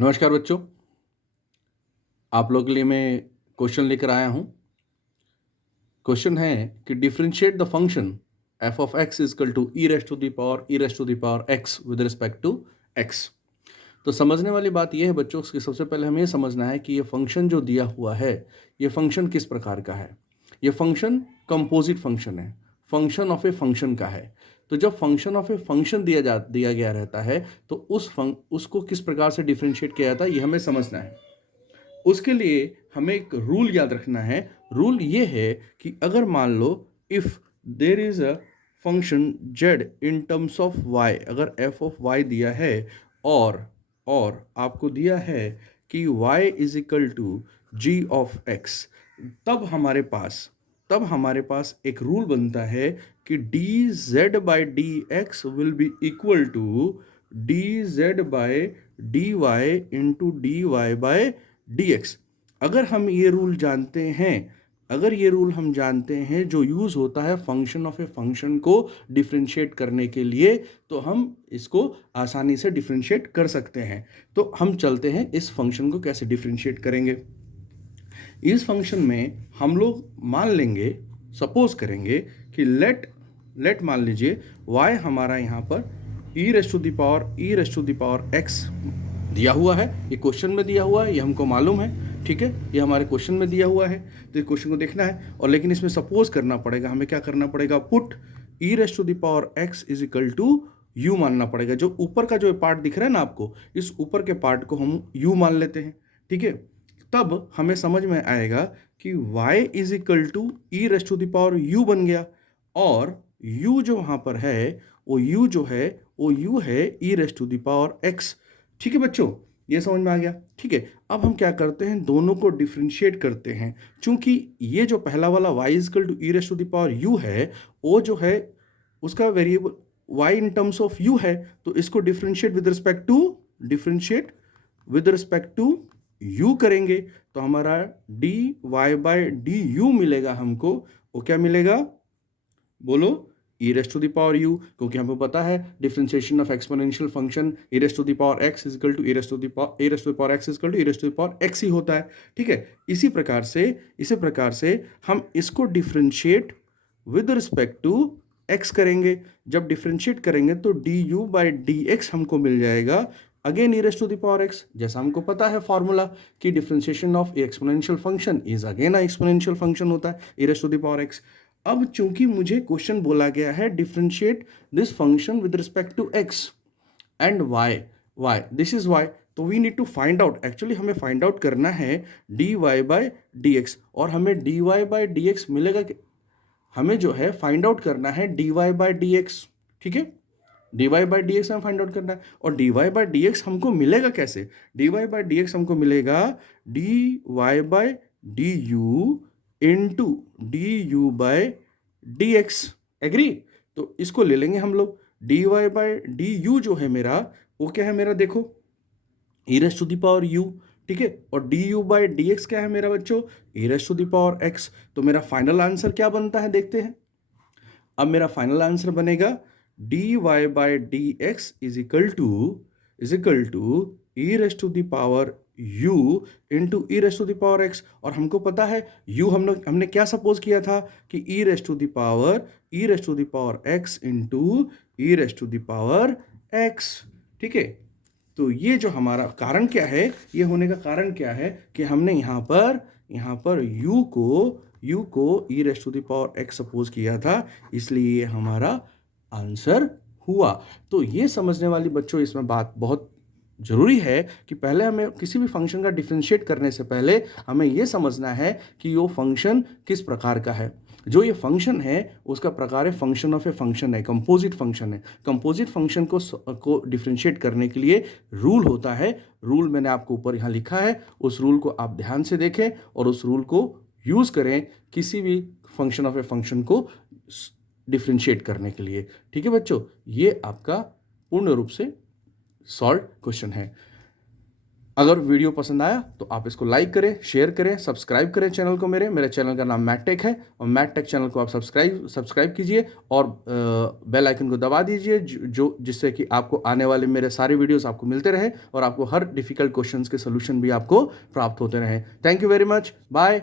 नमस्कार बच्चों, आप लोगों के लिए मैं क्वेश्चन लेकर आया हूँ। क्वेश्चन है कि differentiate the function F of X is equal to E raise to the power X with respect to X. तो समझने वाली बात यह है बच्चों कि सबसे पहले हमें यह समझना है कि ये फंक्शन जो दिया हुआ है ये फंक्शन किस प्रकार का है। ये फंक्शन कंपोजिट फंक्शन है, फंक्शन ऑफ ए फंक्शन का है। तो जब फंक्शन ऑफ ए फंक्शन दिया गया रहता है तो उसको किस प्रकार से डिफरेंशिएट किया जाता है ये हमें समझना है। उसके लिए हमें एक रूल याद रखना है। रूल ये है कि अगर मान लो if there is a function z in terms of y, अगर f ऑफ y दिया है और आपको दिया है कि y is equal to g of x, तब हमारे पास एक रूल बनता है कि dz by D X will be equal to dz by dy into D Y by dx। अगर हम ये रूल हम जानते हैं जो यूज होता है फंक्शन ऑफ ए फंक्शन को डिफरेंशिएट करने के लिए, तो हम इसको आसानी से डिफरेंशिएट कर सकते हैं। तो हम चलते हैं इस फंक्शन को कैसे डिफरेंशिएट करेंगे। इस फंक्शन में हम लोग मान लेंगे, सपोज करेंगे कि लेट मान लीजिए y हमारा यहाँ पर e raise to the power x दिया हुआ है। ये क्वेश्चन में दिया हुआ है, ये हमको मालूम है, ठीक है। ये हमारे क्वेश्चन में दिया हुआ है तो इस क्वेश्चन को देखना है। और लेकिन इसमें सपोज करना पड़ेगा, हमें क्या करना पड़ेगा, put e raise to the power x is equal to u मानना पड़ेगा। जो ऊपर का जो पार्ट दिख रहा है ना आपको, इस ऊपर के पार्ट को हम u मान लेते हैं, ठीक है। तब हमें समझ में आएगा कि y is equal to E raise to the power u बन गया, और u जो वहाँ पर है वो u है E raise to the power x। ठीक है बच्चों, ये समझ में आ गया, ठीक है। अब हम क्या करते हैं, दोनों को डिफरेंशिएट करते हैं। चूंकि ये जो पहला वाला y is equal to E raise to the power u है, वो जो है उसका variable y in terms of u है, तो इसको differentiate with respect to u करेंगे तो हमारा dy बाय du मिलेगा हमको। वो क्या मिलेगा, बोलो, e raise to the power u, क्योंकि हमें पता है differentiation of exponential function e raise to the power x is equal to e raise to the power x is equal to e raise to the power x ही होता है, ठीक है। इसी प्रकार से हम इसको differentiate with respect to x करेंगे। जब डिफरेंशिएट करेंगे तो du बाई dx हमको मिल जाएगा, again e raise to the power x। जैसा हमको पता है फॉर्मूला कि differentiation of exponential function is again exponential function होता है, e raise to the power x। अब चूंकि मुझे क्वेश्चन बोला गया है differentiate this function with respect to x and y, this is y, तो we need to find out, actually हमें फाइंड आउट करना है dy बाय dx। और हमें dy बाय dx मिलेगा कि हमें जो है फाइंड आउट करना है dy बाय dx, ठीक है। dy बाय dx हमें फाइंड आउट करना है, और dy बाय dx हमको मिलेगा कैसे, dy बाय dx हमको मिलेगा dy by du into du by dx। Agree, तो इसको ले लेंगे हम लोग। dy बाय du जो है मेरा, वो क्या है मेरा, देखो e raise to the power u, ठीक है। और du बाय dx क्या है मेरा बच्चों, e raise to the power x। तो मेरा फाइनल आंसर क्या बनता है, देखते हैं। अब मेरा फाइनल आंसर बनेगा dy by dx is equal to e raise to the power u into E raise to the power x। और हमको पता है u हमने क्या सपोज किया था कि e raise to the power x into E raise to the power x, ठीक है। तो ये जो हमारा कारण क्या है, ये होने का कारण क्या है कि हमने यहाँ पर u को e raise to the power x suppose किया था, इसलिए ये हमारा आंसर हुआ। तो ये समझने वाली बच्चों इसमें बात बहुत जरूरी है कि पहले हमें किसी भी फंक्शन का डिफरेंशिएट करने से पहले हमें यह समझना है कि वो फंक्शन किस प्रकार का है। जो ये फंक्शन है उसका प्रकार है फंक्शन ऑफ ए फंक्शन है, कंपोजिट फंक्शन है। कंपोजिट फंक्शन को डिफरेंशिएट करने के लिए रूल होता है। रूल मैंने आपको ऊपर यहाँ लिखा है, उस रूल को आप ध्यान से देखें और उस रूल को यूज़ करें किसी भी फंक्शन ऑफ ए फंक्शन को डिफरेंशिएट करने के लिए, ठीक है बच्चों। ये आपका पूर्ण रूप से सॉल्व क्वेश्चन है। अगर वीडियो पसंद आया तो आप इसको लाइक करें, शेयर करें, सब्सक्राइब करें चैनल को। मेरे चैनल का नाम मैथटेक है और मैथटेक चैनल को आप सब्सक्राइब कीजिए और बेल आइकन को दबा दीजिए, जो जिससे कि आपको आने वाले मेरे सारे वीडियोस आपको मिलते रहे और आपको हर डिफिकल्ट क्वेश्चंस के सोल्यूशन भी आपको प्राप्त होते रहे। Thank you very much, bye.